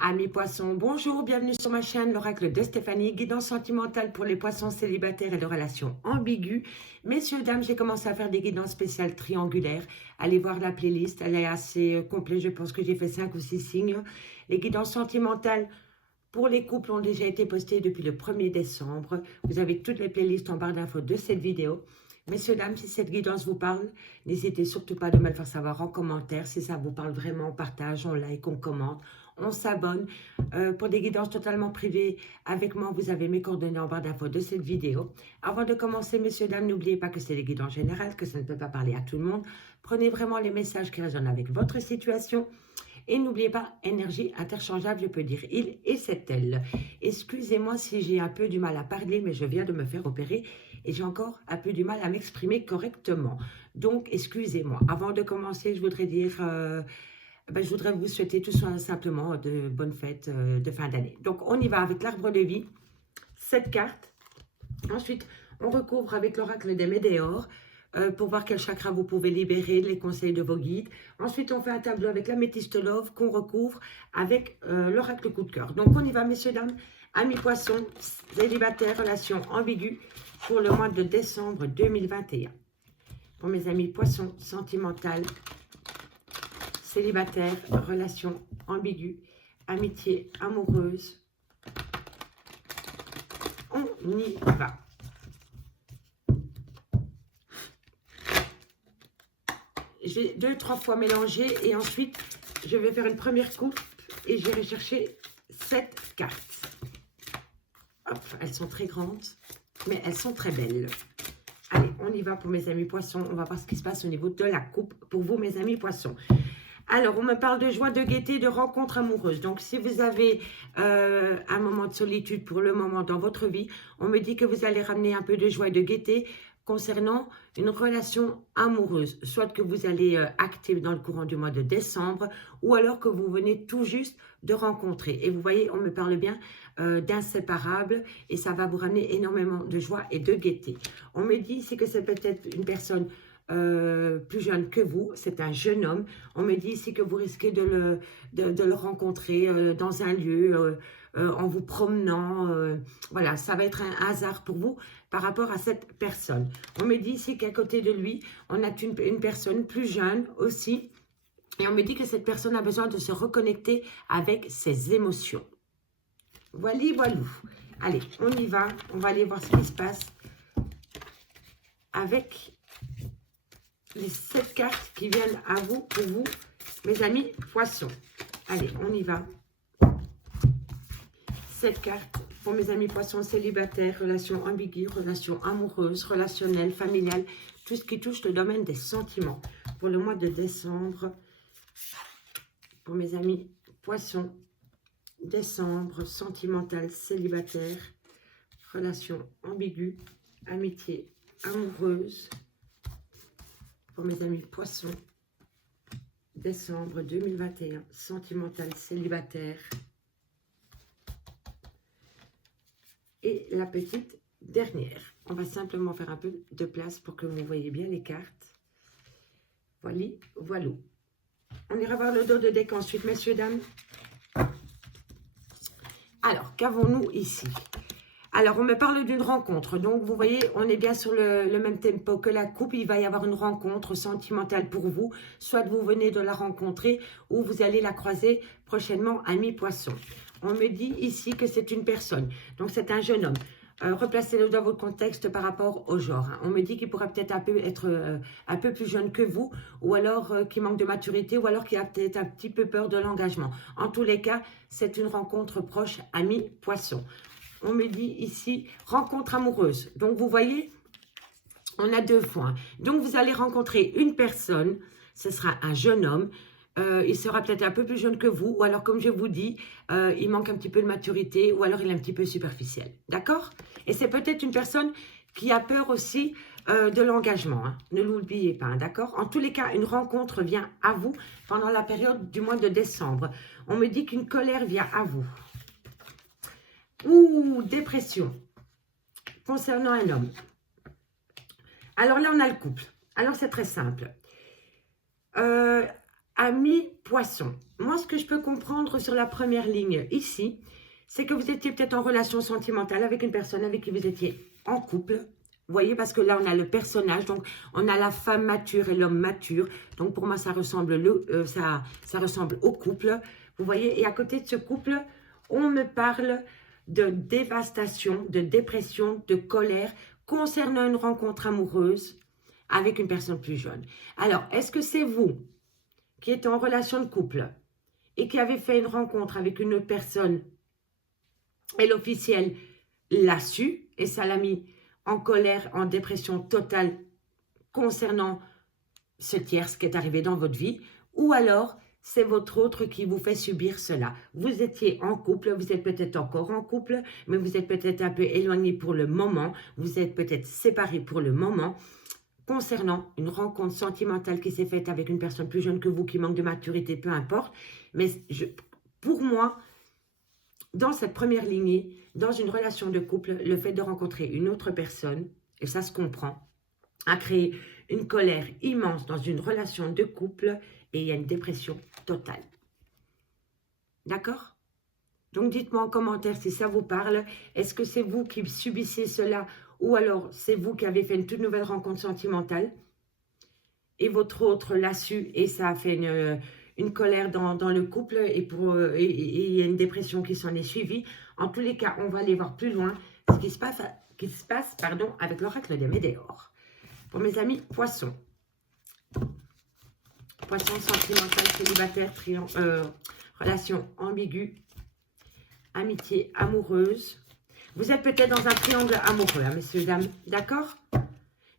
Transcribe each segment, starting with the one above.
Amis poissons, bonjour, bienvenue sur ma chaîne, l'oracle de Stéphanie, guidance sentimentale pour les poissons célibataires et de relations ambiguës. Messieurs, dames, j'ai commencé à faire des guidances spéciales triangulaires. Allez voir la playlist, elle est assez complète, je pense que j'ai fait 5 ou 6 signes. Les guidances sentimentales pour les couples ont déjà été postées depuis le 1er décembre. Vous avez toutes les playlists en barre d'infos de cette vidéo. Messieurs, dames, si cette guidance vous parle, n'hésitez surtout pas de me le faire savoir en commentaire. Si ça vous parle vraiment, on partage, on like, on commente, on s'abonne. Pour des guidances totalement privées avec moi, vous avez mes coordonnées en barre d'infos de cette vidéo. Avant de commencer, messieurs, dames, n'oubliez pas que c'est des guidances générales, que ça ne peut pas parler à tout le monde. Prenez vraiment les messages qui résonnent avec votre situation. Et n'oubliez pas, énergie interchangeable, je peux dire il et c'est elle. Excusez-moi si j'ai un peu du mal à parler, mais je viens de me faire opérer et j'ai encore un peu du mal à m'exprimer correctement. Donc, excusez-moi. Avant de commencer, je voudrais dire, je voudrais vous souhaiter tout simplement de bonnes fêtes de fin d'année. Donc, on y va avec l'arbre de vie, 7 cartes. Ensuite, on recouvre avec l'oracle des Médéors. Pour voir quel chakra vous pouvez libérer, les conseils de vos guides. Ensuite, on fait un tableau avec l'améthyste love qu'on recouvre avec l'oracle coup de cœur. Donc, on y va, messieurs, dames. Amis poissons, célibataires, relations ambiguës pour le mois de décembre 2021. Pour mes amis poissons, sentimentales, célibataires, relations ambiguës, amitié amoureuse. On y va. Je vais 2-3 fois mélanger et ensuite je vais faire une première coupe et j'irai chercher 7 cartes. Hop, elles sont très grandes, mais elles sont très belles. Allez, on y va pour mes amis poissons. On va voir ce qui se passe au niveau de la coupe pour vous, mes amis poissons. Alors, on me parle de joie, de gaieté, de rencontre amoureuse. Donc, si vous avez un moment de solitude pour le moment dans votre vie, on me dit que vous allez ramener un peu de joie et de gaieté concernant une relation amoureuse. Soit que vous allez acter dans le courant du mois de décembre ou alors que vous venez tout juste de rencontrer. Et vous voyez, on me parle bien d'inséparable et ça va vous ramener énormément de joie et de gaieté. On me dit ici que c'est peut-être une personne plus jeune que vous, c'est un jeune homme. On me dit ici que vous risquez de le rencontrer dans un lieu, en vous promenant. Voilà, ça va être un hasard pour vous par rapport à cette personne. On me dit ici qu'à côté de lui, on a une personne plus jeune aussi. Et on me dit que cette personne a besoin de se reconnecter avec ses émotions. Voilà, voilà. Allez, on y va. On va aller voir ce qui se passe avec les 7 cartes qui viennent à vous, pour vous, mes amis poissons. Allez, on y va. 7 cartes pour mes amis poissons célibataires, relations ambiguës, relations amoureuses, relationnelles, familiales, tout ce qui touche le domaine des sentiments. Pour le mois de décembre, pour mes amis poissons, décembre, sentimental, célibataire, relations ambiguës, amitié amoureuse. Pour mes amis poissons, décembre 2021, sentimental, célibataire. Et la petite dernière. On va simplement faire un peu de place pour que vous voyez bien les cartes. Voilà, voilà. On ira voir le dos de deck ensuite, messieurs, dames. Alors, qu'avons-nous ici? Alors, on me parle d'une rencontre. Donc, vous voyez, on est bien sur le même tempo que la coupe. Il va y avoir une rencontre sentimentale pour vous. Soit vous venez de la rencontrer ou vous allez la croiser prochainement, ami poisson. On me dit ici que c'est une personne. Donc, c'est un jeune homme. Replacez-le dans votre contexte par rapport au genre. On me dit qu'il pourrait peut-être être un peu plus jeune que vous, ou alors qu'il manque de maturité, ou alors qu'il a peut-être un petit peu peur de l'engagement. En tous les cas, c'est une rencontre proche, ami poisson. On me dit ici, rencontre amoureuse. Donc, vous voyez, on a 2 points. Donc, vous allez rencontrer une personne, ce sera un jeune homme. Il sera peut-être un peu plus jeune que vous, ou alors, comme je vous dis, il manque un petit peu de maturité, ou alors il est un petit peu superficiel. D'accord? Et c'est peut-être une personne qui a peur aussi de l'engagement. Hein. Ne l'oubliez pas, hein, d'accord? En tous les cas, une rencontre vient à vous pendant la période du mois de décembre. On me dit qu'une colère vient à vous. Ouh, dépression concernant un homme. Alors là, on a le couple. Alors, c'est très simple. Ami poisson. moi, ce que je peux comprendre sur la première ligne ici, c'est que vous étiez peut-être en relation sentimentale avec une personne avec qui vous étiez en couple. Vous voyez, parce que là, on a le personnage, donc on a la femme mature et l'homme mature. Donc, pour moi, ça ressemble, ça ressemble au couple. Vous voyez, et à côté de ce couple, on me parle de dévastation, de dépression, de colère concernant une rencontre amoureuse avec une personne plus jeune. Alors, est-ce que c'est vous qui êtes en relation de couple et qui avez fait une rencontre avec une autre personne et l'officiel l'a su et ça l'a mis en colère, en dépression totale concernant ce tiers qui est arrivé dans votre vie, ou alors c'est votre autre qui vous fait subir cela. Vous étiez en couple, vous êtes peut-être encore en couple, mais vous êtes peut-être un peu éloigné pour le moment, vous êtes peut-être séparés pour le moment, concernant une rencontre sentimentale qui s'est faite avec une personne plus jeune que vous, qui manque de maturité, peu importe. Mais pour moi, dans cette première lignée, dans une relation de couple, le fait de rencontrer une autre personne, et ça se comprend, a créé une colère immense dans une relation de couple et il y a une dépression totale. D'accord? Donc, dites-moi en commentaire si ça vous parle. Est-ce que c'est vous qui subissez cela ou alors c'est vous qui avez fait une toute nouvelle rencontre sentimentale et votre autre l'a su et ça a fait une colère dans le couple et il y a une dépression qui s'en est suivie. En tous les cas, on va aller voir plus loin ce qui se passe, avec l'oracle des Médéors. Pour mes amis poissons. Poissons sentimental, célibataire, relation ambiguë, amitié amoureuse. Vous êtes peut-être dans un triangle amoureux, hein, messieurs, dames, d'accord?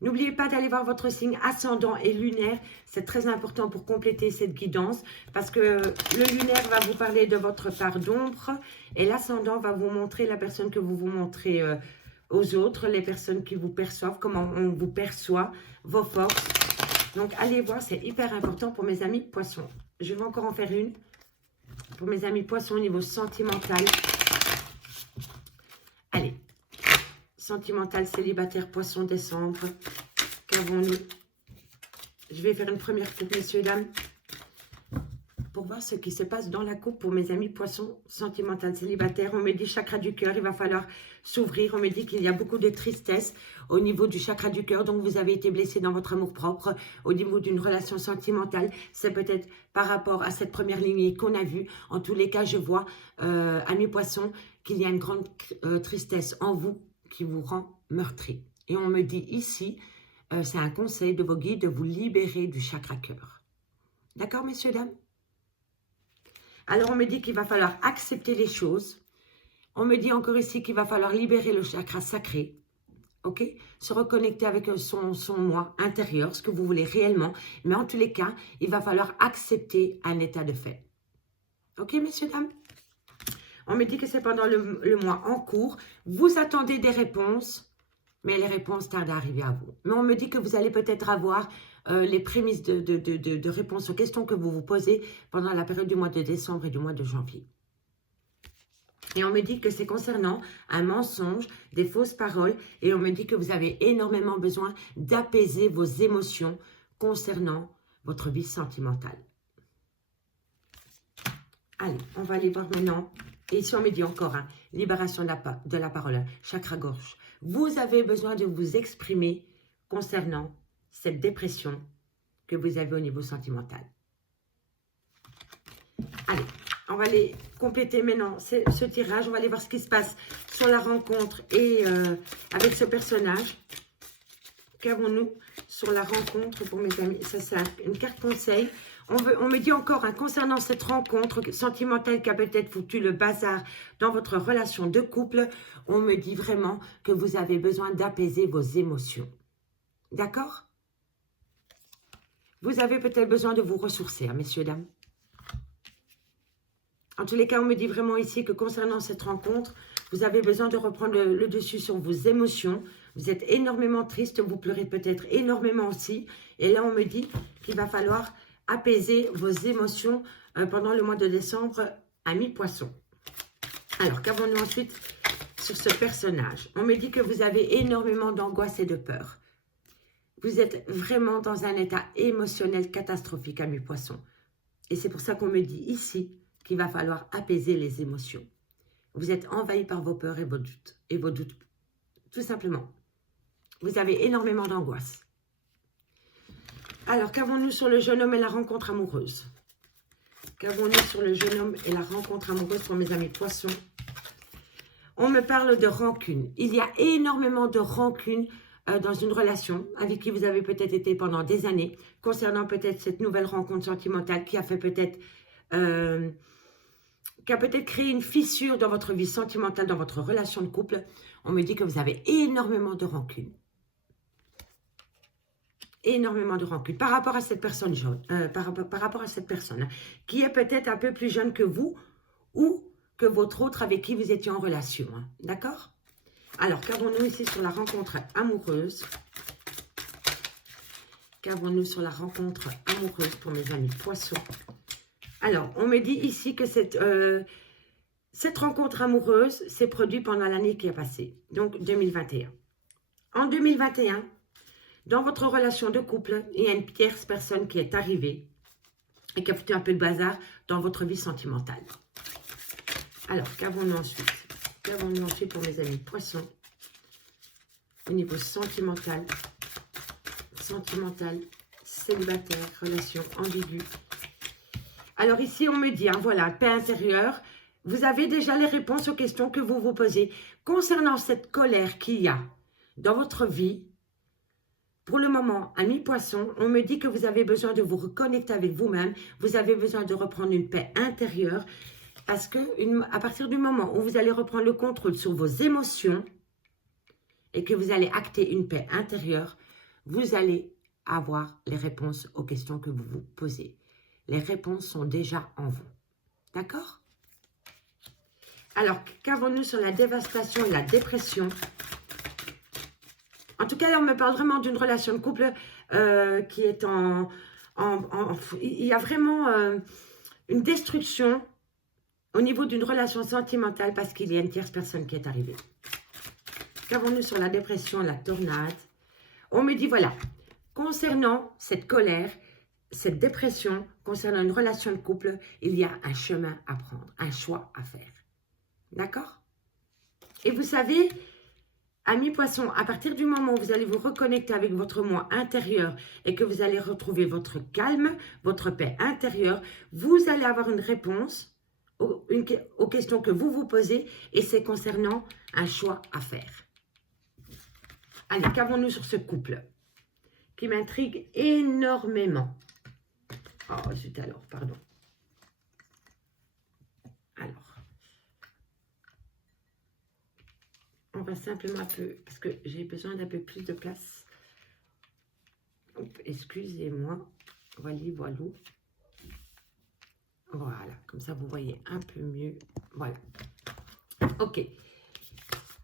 N'oubliez pas d'aller voir votre signe ascendant et lunaire. C'est très important pour compléter cette guidance parce que le lunaire va vous parler de votre part d'ombre et l'ascendant va vous montrer la personne que vous vous montrez aux autres, les personnes qui vous perçoivent, comment on vous perçoit, vos forces. Donc, allez voir, c'est hyper important pour mes amis poissons. Je vais encore en faire une pour mes amis poissons au niveau sentimental. Allez, sentimental, célibataire, poisson, décembre. Qu'avons-nous? Je vais faire une première coupe, messieurs, dames, pour voir ce qui se passe dans la coupe pour mes amis poissons, sentimental, célibataire. On me dit chakra du cœur, il va falloir s'ouvrir. On me dit qu'il y a beaucoup de tristesse au niveau du chakra du cœur. Donc, vous avez été blessé dans votre amour-propre au niveau d'une relation sentimentale. C'est peut-être par rapport à cette première lignée qu'on a vue. En tous les cas, je vois, amis poissons, qu'il y a une grande tristesse en vous qui vous rend meurtri. Et on me dit ici, c'est un conseil de vos guides de vous libérer du chakra cœur. D'accord, messieurs, dames? Alors, on me dit qu'il va falloir accepter les choses. On me dit encore ici qu'il va falloir libérer le chakra sacré. Ok? Se reconnecter avec son moi intérieur, ce que vous voulez réellement. Mais en tous les cas, il va falloir accepter un état de fait. Ok, messieurs, dames? On me dit que c'est pendant le mois en cours. Vous attendez des réponses, mais les réponses tardent à arriver à vous. Mais on me dit que vous allez peut-être avoir les prémices de réponses aux questions que vous vous posez pendant la période du mois de décembre et du mois de janvier. Et on me dit que c'est concernant un mensonge, des fausses paroles, et on me dit que vous avez énormément besoin d'apaiser vos émotions concernant votre vie sentimentale. Allez, on va aller voir maintenant. Et ici, on me dit encore, hein, libération de la parole, chakra gorge. Vous avez besoin de vous exprimer concernant cette dépression que vous avez au niveau sentimental. Allez, on va aller compléter maintenant ce tirage. On va aller voir ce qui se passe sur la rencontre et avec ce personnage. Qu'avons-nous sur la rencontre pour mes amis? Ça, c'est une carte conseil. On me dit encore, hein, concernant cette rencontre sentimentale qui a peut-être foutu le bazar dans votre relation de couple, on me dit vraiment que vous avez besoin d'apaiser vos émotions. D'accord? Vous avez peut-être besoin de vous ressourcer, hein, messieurs, dames. En tous les cas, on me dit vraiment ici que concernant cette rencontre, vous avez besoin de reprendre le dessus sur vos émotions. Vous êtes énormément triste, vous pleurez peut-être énormément aussi. Et là, on me dit qu'il va falloir apaiser vos émotions pendant le mois de décembre, amis poissons. Alors, qu'avons-nous ensuite sur ce personnage? On me dit que vous avez énormément d'angoisse et de peur. Vous êtes vraiment dans un état émotionnel catastrophique, amis poissons. Et c'est pour ça qu'on me dit ici qu'il va falloir apaiser les émotions. Vous êtes envahi par vos peurs et vos doutes. Tout simplement. Vous avez énormément d'angoisse. Alors, qu'avons-nous sur le jeune homme et la rencontre amoureuse? Qu'avons-nous sur le jeune homme et la rencontre amoureuse pour mes amis poissons? On me parle de rancune. Il y a énormément de rancune dans une relation avec qui vous avez peut-être été pendant des années, concernant peut-être cette nouvelle rencontre sentimentale qui a fait peut-être créé une fissure dans votre vie sentimentale, dans votre relation de couple. On me dit que vous avez énormément de rancune. Énormément de rancune par rapport à cette personne jeune, par rapport à cette personne qui est peut-être un peu plus jeune que vous ou que votre autre avec qui vous étiez en relation. Hein, d'accord? Alors, qu'avons-nous ici sur la rencontre amoureuse? Qu'avons-nous sur la rencontre amoureuse pour mes amis poissons? Alors, on me dit ici que cette rencontre amoureuse s'est produite pendant l'année qui est passée, donc 2021. En 2021, dans votre relation de couple, il y a une tierce personne qui est arrivée et qui a foutu un peu de bazar dans votre vie sentimentale. Alors, qu'avons-nous ensuite? Qu'avons-nous ensuite pour mes amis poissons? Au niveau sentimental, célibataire, relation ambiguë. Alors ici, on me dit, hein, voilà, paix intérieure. Vous avez déjà les réponses aux questions que vous vous posez. Concernant cette colère qu'il y a dans votre vie, pour le moment, ami poisson, on me dit que vous avez besoin de vous reconnecter avec vous-même. Vous avez besoin de reprendre une paix intérieure. Parce que à partir du moment où vous allez reprendre le contrôle sur vos émotions et que vous allez acter une paix intérieure, vous allez avoir les réponses aux questions que vous vous posez. Les réponses sont déjà en vous. D'accord? Alors, qu'avons-nous sur la dévastation et la dépression? En tout cas, là, on me parle vraiment d'une relation de couple qui est il y a vraiment une destruction au niveau d'une relation sentimentale parce qu'il y a une tierce personne qui est arrivée. Qu'avons-nous sur la dépression, la tornade? On me dit, voilà, concernant cette colère, cette dépression, concernant une relation de couple, il y a un chemin à prendre, un choix à faire. D'accord? Et vous savez, amis poissons, à partir du moment où vous allez vous reconnecter avec votre moi intérieur et que vous allez retrouver votre calme, votre paix intérieure, vous allez avoir une réponse aux questions que vous vous posez et c'est concernant un choix à faire. Allez, qu'avons-nous sur ce couple qui m'intrigue énormément? Oh, zut alors, pardon. Alors, on va simplement un peu, parce que j'ai besoin d'un peu plus de place. Excusez-moi. Voilà, voilà. Voilà, comme ça vous voyez un peu mieux. Voilà. Ok.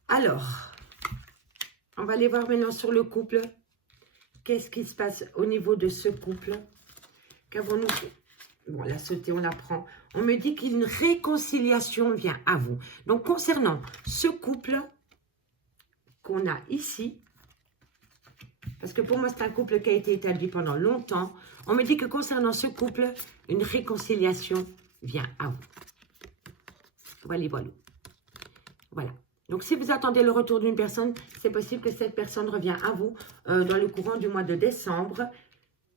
Alors, on va aller voir maintenant sur le couple. Qu'est-ce qui se passe au niveau de ce couple? Qu'avons-nous fait? Bon, la sauté, on la prend. On me dit qu'une réconciliation vient à vous. Donc, concernant ce couple qu'on a ici, parce que pour moi, c'est un couple qui a été établi pendant longtemps, on me dit que concernant ce couple, une réconciliation vient à vous. Voilà, voilà. Voilà. Donc, si vous attendez le retour d'une personne, c'est possible que cette personne revienne à vous dans le courant du mois de décembre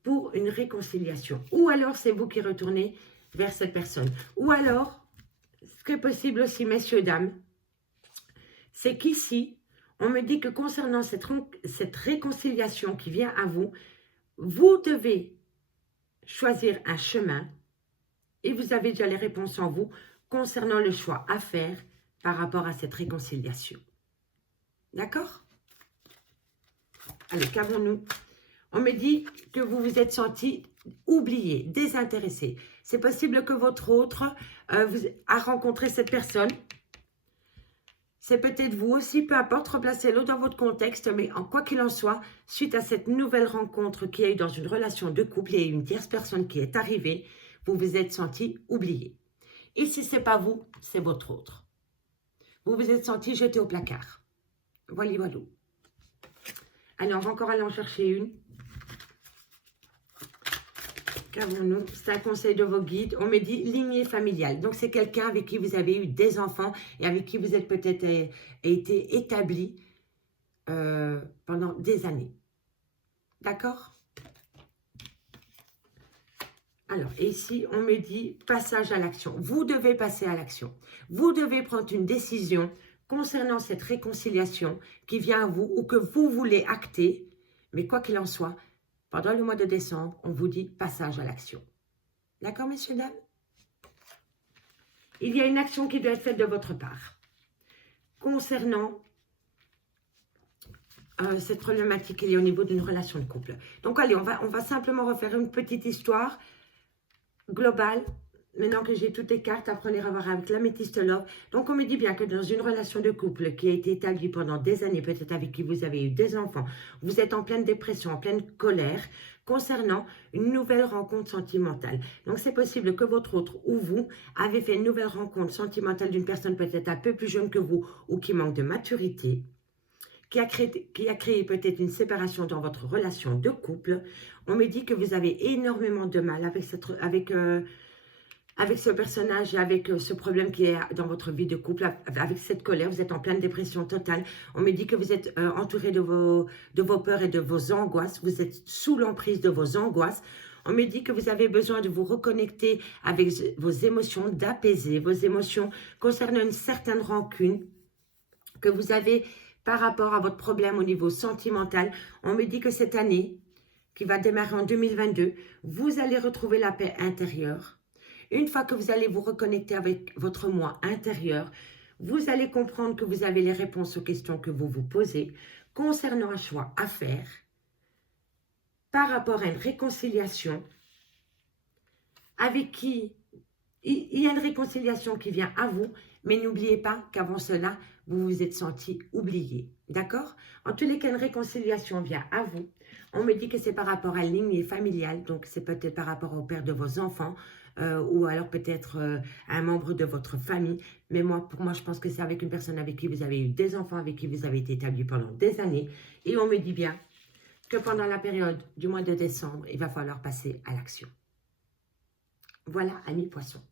pour une réconciliation. Ou alors, c'est vous qui retournez vers cette personne. Ou alors, ce qui est possible aussi, messieurs, dames, c'est qu'ici, on me dit que concernant cette réconciliation qui vient à vous, vous devez choisir un chemin et vous avez déjà les réponses en vous concernant le choix à faire par rapport à cette réconciliation. D'accord? Allez, qu'avons-nous? On me dit que vous vous êtes senti oublié, désintéressé. C'est possible que votre autre a rencontré cette personne. C'est peut-être vous aussi, peu importe, replacez-le dans votre contexte, mais en quoi qu'il en soit, suite à cette nouvelle rencontre qu'il y a eu dans une relation de couple, il y a eu une tierce personne qui est arrivée, vous vous êtes senti oublié. Et si ce n'est pas vous, c'est votre autre. Vous vous êtes senti jeté au placard. Voilà, voilà. Allez, on va encore aller en chercher une. Qu'avons-nous? C'est un conseil de vos guides. On me dit lignée familiale. Donc, c'est quelqu'un avec qui vous avez eu des enfants et avec qui vous êtes peut-être été établi pendant des années. D'accord? Alors, ici, on me dit passage à l'action. Vous devez passer à l'action. Vous devez prendre une décision concernant cette réconciliation qui vient à vous ou que vous voulez acter. Mais quoi qu'il en soit, pendant le mois de décembre, on vous dit passage à l'action. D'accord, messieurs, dames? Il y a une action qui doit être faite de votre part concernant cette problématique qu'il y a au niveau d'une relation de couple. Donc, allez, on va simplement refaire une petite histoire globale. Maintenant que j'ai toutes les cartes, apprenez à voir avec l'améthyste love. Donc, on me dit bien que dans une relation de couple qui a été établie pendant des années, peut-être avec qui vous avez eu des enfants, vous êtes en pleine dépression, en pleine colère, concernant une nouvelle rencontre sentimentale. Donc, c'est possible que votre autre ou vous avez fait une nouvelle rencontre sentimentale d'une personne peut-être un peu plus jeune que vous ou qui manque de maturité, qui a créé peut-être une séparation dans votre relation de couple. On me dit que vous avez énormément de mal avec ce personnage et avec ce problème qui est dans votre vie de couple, avec cette colère. Vous êtes en pleine dépression totale. On me dit que vous êtes entouré de vos peurs et de vos angoisses. Vous êtes sous l'emprise de vos angoisses. On me dit que vous avez besoin de vous reconnecter avec vos émotions, d'apaiser vos émotions concernant une certaine rancune que vous avez par rapport à votre problème au niveau sentimental. On me dit que cette année, qui va démarrer en 2022, vous allez retrouver la paix intérieure. Une fois que vous allez vous reconnecter avec votre moi intérieur, vous allez comprendre que vous avez les réponses aux questions que vous vous posez concernant un choix à faire par rapport à une réconciliation avec qui il y a une réconciliation qui vient à vous, mais n'oubliez pas qu'avant cela, vous vous êtes senti oublié. D'accord? En tous les cas, une réconciliation vient à vous. On me dit que c'est par rapport à la lignée familiale, donc c'est peut-être par rapport au père de vos enfants, ou alors peut-être un membre de votre famille. Mais pour moi, je pense que c'est avec une personne avec qui vous avez eu des enfants, avec qui vous avez été établi pendant des années. Et on me dit bien que pendant la période du mois de décembre, il va falloir passer à l'action. Voilà, amis poissons.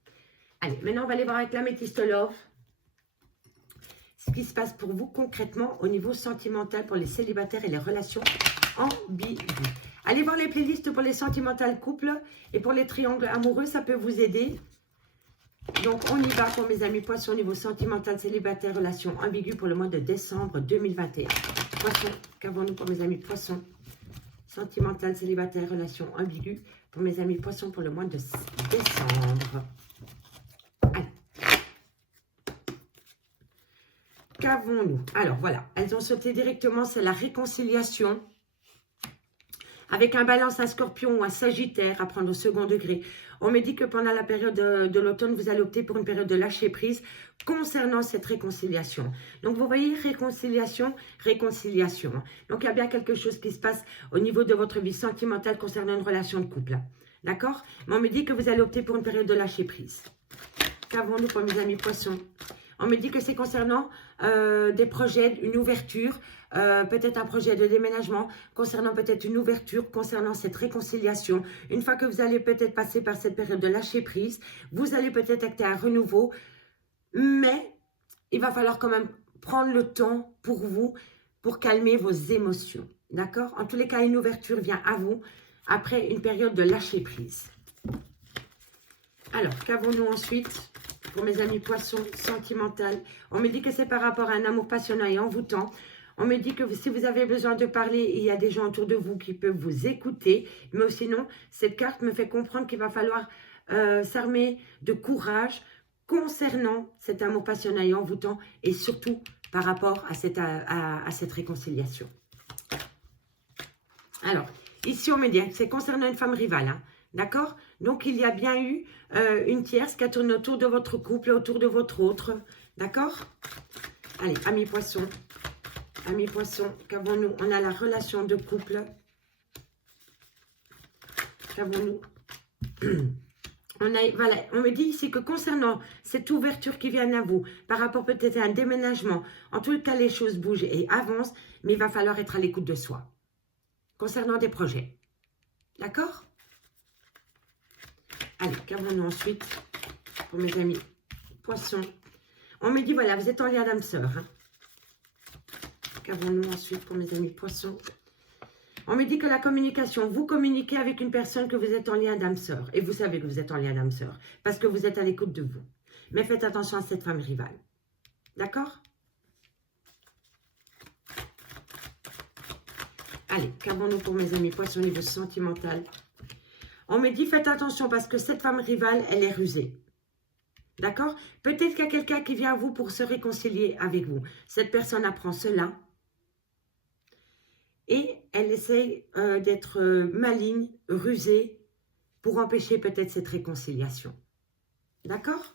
Allez, maintenant, on va aller voir avec l'améthyste love ce qui se passe pour vous concrètement au niveau sentimental pour les célibataires et les relations ambiguës. Allez voir les playlists pour les sentimentales couples et pour les triangles amoureux, ça peut vous aider. Donc, on y va pour mes amis poissons au niveau sentimental, célibataire, relations ambiguës pour le mois de décembre 2021. Poissons, qu'avons-nous pour mes amis poissons? Sentimental, célibataire, relations ambiguës pour mes amis poissons pour le mois de décembre. Allez. Qu'avons-nous? Alors, voilà, elles ont sauté directement, c'est la réconciliation. Avec un balance, un scorpion ou un sagittaire à prendre au second degré. On me dit que pendant la période de l'automne, vous allez opter pour une période de lâcher prise concernant cette réconciliation. Donc, vous voyez, réconciliation. Donc, il y a bien quelque chose qui se passe au niveau de votre vie sentimentale concernant une relation de couple. D'accord? Mais on me dit que vous allez opter pour une période de lâcher prise. Qu'avons-nous pour mes amis poissons? On me dit que c'est concernant des projets, une ouverture, peut-être un projet de déménagement, concernant peut-être une ouverture, concernant cette réconciliation. Une fois que vous allez peut-être passer par cette période de lâcher prise, vous allez peut-être acter un renouveau, mais il va falloir quand même prendre le temps pour vous, pour calmer vos émotions. D'accord? En tous les cas, une ouverture vient à vous après une période de lâcher prise. Alors, qu'avons-nous ensuite pour mes amis poissons sentimental? On me dit que c'est par rapport à un amour passionnant et envoûtant. On me dit que si vous avez besoin de parler, il y a des gens autour de vous qui peuvent vous écouter. Mais sinon, cette carte me fait comprendre qu'il va falloir s'armer de courage concernant cet amour passionnant et envoûtant et surtout par rapport à cette réconciliation. Alors, ici on me dit que c'est concernant une femme rivale, hein. D'accord? Donc, il y a bien eu une tierce qui a tourné autour de votre couple, autour de votre autre. D'accord? Allez, amis poissons. Amis poissons, qu'avons-nous? On a la relation de couple. Qu'avons-nous? Voilà, on me dit ici que concernant cette ouverture qui vient à vous, par rapport peut-être à un déménagement, en tout cas, les choses bougent et avancent, mais il va falloir être à l'écoute de soi. Concernant des projets. D'accord? Allez, qu'avons-nous ensuite pour mes amis poissons? On me dit, voilà, vous êtes en lien d'âme sœur. Hein. Qu'avons-nous ensuite pour mes amis poissons? On me dit que la communication, vous communiquez avec une personne que vous êtes en lien d'âme sœur. Et vous savez que vous êtes en lien d'âme sœur. Parce que vous êtes à l'écoute de vous. Mais faites attention à cette femme rivale. D'accord? Allez, qu'avons-nous pour mes amis poissons au niveau sentimental? On me dit, faites attention parce que cette femme rivale, elle est rusée. D'accord? Peut-être qu'il y a quelqu'un qui vient à vous pour se réconcilier avec vous. Cette personne apprend cela. Et elle essaye d'être maligne, rusée, pour empêcher peut-être cette réconciliation. D'accord?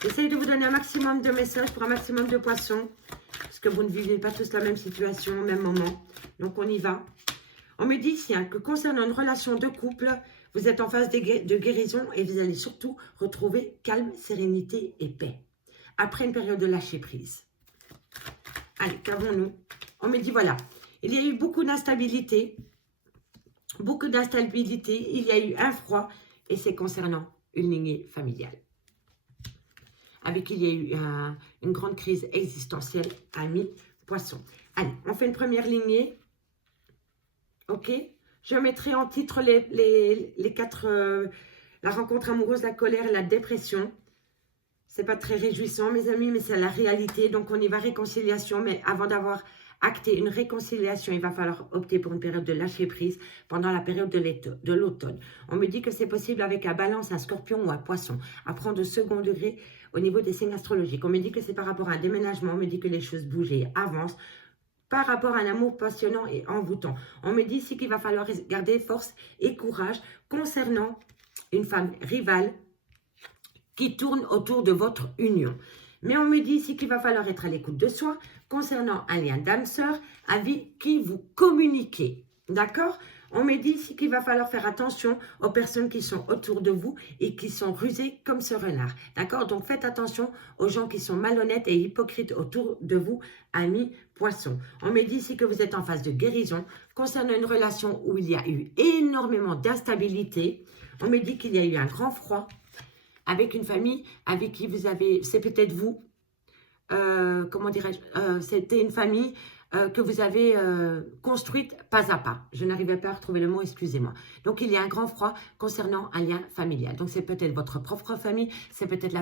J'essaye de vous donner un maximum de messages pour un maximum de poissons. Parce que vous ne vivez pas tous la même situation au même moment. Donc on y va. On me dit ici hein, que concernant une relation de couple, vous êtes en phase de guérison et vous allez surtout retrouver calme, sérénité et paix. Après une période de lâcher prise. Allez, qu'avons-nous? On me dit voilà, il y a eu beaucoup d'instabilité. Beaucoup d'instabilité. Il y a eu un froid et c'est concernant une lignée familiale. Avec qui il y a eu une grande crise existentielle, amis, poissons. Allez, on fait une première lignée. Ok? Je mettrai en titre les quatre, la rencontre amoureuse, la colère et la dépression. C'est pas très réjouissant, mes amis, mais c'est la réalité. Donc, on y va réconciliation. Mais avant d'avoir acté une réconciliation, il va falloir opter pour une période de lâcher prise pendant la période de l'automne. On me dit que c'est possible avec un balance, un scorpion ou un poisson. À prendre au second degré au niveau des signes astrologiques. On me dit que c'est par rapport à un déménagement. On me dit que les choses bougent et avancent. Par rapport à un amour passionnant et envoûtant. On me dit ici qu'il va falloir garder force et courage concernant une femme rivale qui tourne autour de votre union. Mais on me dit ici qu'il va falloir être à l'écoute de soi concernant un lien d'âme-sœur avec qui vous communiquez. D'accord? On me dit ici qu'il va falloir faire attention aux personnes qui sont autour de vous et qui sont rusées comme ce renard. D'accord? Donc faites attention aux gens qui sont malhonnêtes et hypocrites autour de vous, amis poissons. On me dit ici que vous êtes en phase de guérison concernant une relation où il y a eu énormément d'instabilité. On me dit qu'il y a eu un grand froid avec une famille avec qui vous avez, c'est peut-être vous, comment dirais-je, c'était une famille que vous avez construite pas à pas. Je n'arrivais pas à retrouver le mot, excusez-moi. Donc, il y a un grand froid concernant un lien familial. Donc, c'est peut-être votre propre famille, c'est peut-être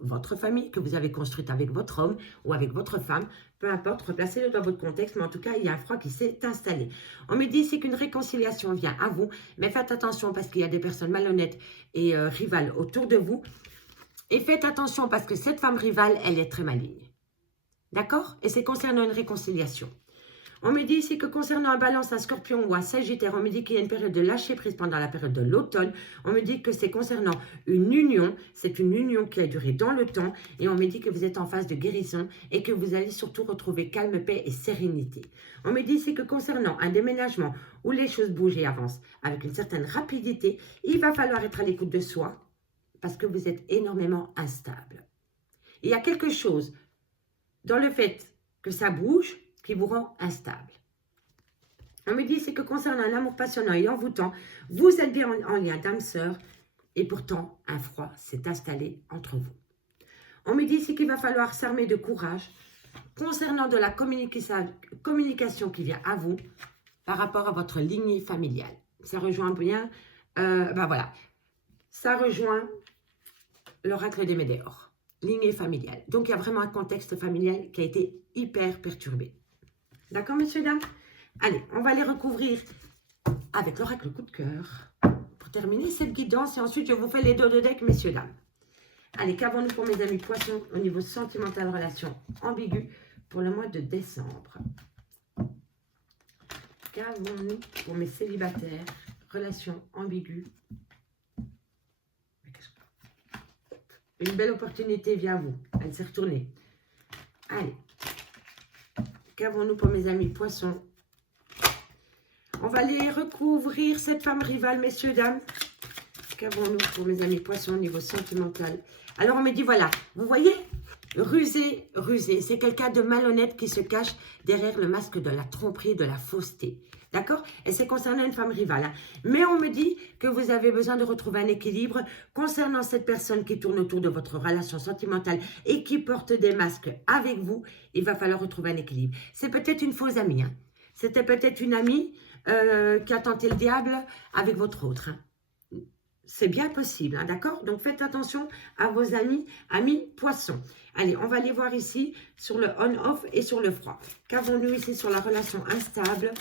votre famille que vous avez construite avec votre homme ou avec votre femme. Peu importe, replacez-le dans votre contexte, mais en tout cas, il y a un froid qui s'est installé. On me dit ici qu'une réconciliation vient à vous, mais faites attention parce qu'il y a des personnes malhonnêtes et rivales autour de vous. Et faites attention parce que cette femme rivale, elle est très maligne. D'accord? Et c'est concernant une réconciliation. On me dit ici que concernant un balance, un scorpion ou un sagittaire, on me dit qu'il y a une période de lâcher prise pendant la période de l'automne. On me dit que c'est concernant une union. C'est une union qui a duré dans le temps. Et on me dit que vous êtes en phase de guérison et que vous allez surtout retrouver calme, paix et sérénité. On me dit ici que concernant un déménagement où les choses bougent et avancent avec une certaine rapidité, il va falloir être à l'écoute de soi parce que vous êtes énormément instable. Il y a quelque chose dans le fait que ça bouge, qui vous rend instable. On me dit, c'est que concernant un amour passionnant et envoûtant, vous êtes bien en lien d'âme-sœur et pourtant un froid s'est installé entre vous. On me dit ici qu'il va falloir s'armer de courage concernant de la communication qui vient à vous par rapport à votre lignée familiale. Ça rejoint bien, voilà, ça rejoint l'oracle des Médéors. Lignée familiale. Donc, il y a vraiment un contexte familial qui a été hyper perturbé. D'accord, messieurs, dames? Allez, on va les recouvrir avec l'oracle coup de cœur pour terminer cette guidance. Et ensuite, je vous fais les dos de deck, messieurs, dames. Allez, qu'avons-nous pour mes amis poissons au niveau sentimental, relation ambiguë pour le mois de décembre? Qu'avons-nous pour mes célibataires, relation ambiguë? Une belle opportunité vient à vous. Elle s'est retournée. Allez. Qu'avons-nous pour mes amis poissons? On va les recouvrir, cette femme rivale, messieurs, dames. Qu'avons-nous pour mes amis poissons au niveau sentimental? Alors, on me dit, voilà, vous voyez, Rusé, rusé, c'est quelqu'un de malhonnête qui se cache derrière le masque de la tromperie, de la fausseté. D'accord? Et c'est concernant une femme rivale. Hein. Mais on me dit que vous avez besoin de retrouver un équilibre concernant cette personne qui tourne autour de votre relation sentimentale et qui porte des masques avec vous. Il va falloir retrouver un équilibre. C'est peut-être une fausse amie. Hein. C'était peut-être une amie qui a tenté le diable avec votre autre. Hein. C'est bien possible, hein, d'accord? Donc, faites attention à vos amis poissons. Allez, on va aller voir ici sur le on-off et sur le froid. Qu'avons-nous ici sur la relation instable?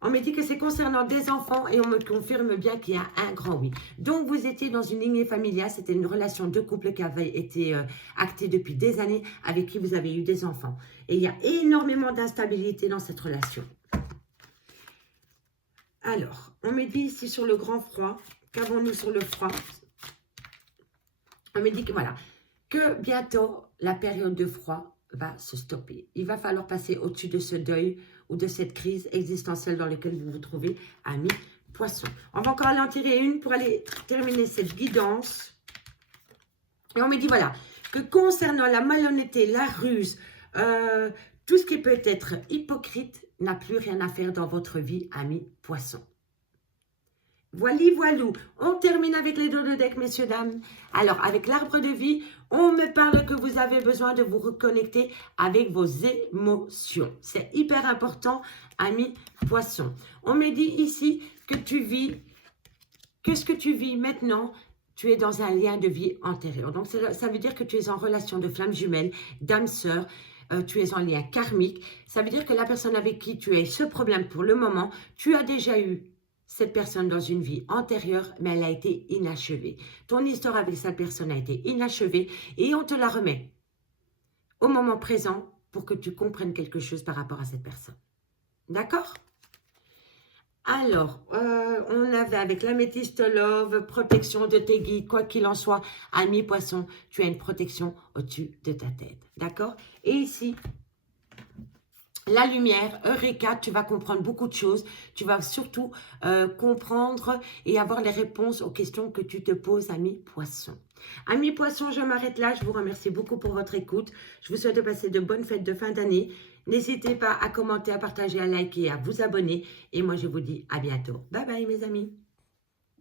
On me dit que c'est concernant des enfants et on me confirme bien qu'il y a un grand oui. Donc, vous étiez dans une lignée familiale. C'était une relation de couple qui avait été actée depuis des années avec qui vous avez eu des enfants. Et il y a énormément d'instabilité dans cette relation. Alors, on me dit ici sur le grand froid... Qu'avons-nous sur le froid? On me dit que voilà, que bientôt la période de froid va se stopper. Il va falloir passer au-dessus de ce deuil ou de cette crise existentielle dans laquelle vous vous trouvez, amis poissons. On va encore aller en tirer une pour aller terminer cette guidance. Et on me dit voilà, que concernant la malhonnêteté, la ruse, tout ce qui peut être hypocrite n'a plus rien à faire dans votre vie, amis poissons. Voilou, on termine avec les dos de deck, messieurs, dames. Alors, avec l'arbre de vie, on me parle que vous avez besoin de vous reconnecter avec vos émotions. C'est hyper important, amis poissons. On me dit ici que ce que tu vis maintenant, tu es dans un lien de vie antérieur. Donc, ça veut dire que tu es en relation de flamme jumelle, d'âme sœur, tu es en lien karmique. Ça veut dire que la personne avec qui tu as ce problème pour le moment, tu as déjà eu cette personne dans une vie antérieure, mais elle a été inachevée. Ton histoire avec cette personne a été inachevée et on te la remet au moment présent pour que tu comprennes quelque chose par rapport à cette personne. D'accord? Alors, on avait avec l'améthyste love, protection de tes guides, quoi qu'il en soit, ami poisson, tu as une protection au-dessus de ta tête. D'accord? Et ici... la lumière, Eureka, tu vas comprendre beaucoup de choses. Tu vas surtout comprendre et avoir les réponses aux questions que tu te poses, ami poisson. Amis poissons, je m'arrête là. Je vous remercie beaucoup pour votre écoute. Je vous souhaite de passer de bonnes fêtes de fin d'année. N'hésitez pas à commenter, à partager, à liker et à vous abonner. Et moi, je vous dis à bientôt. Bye bye, mes amis.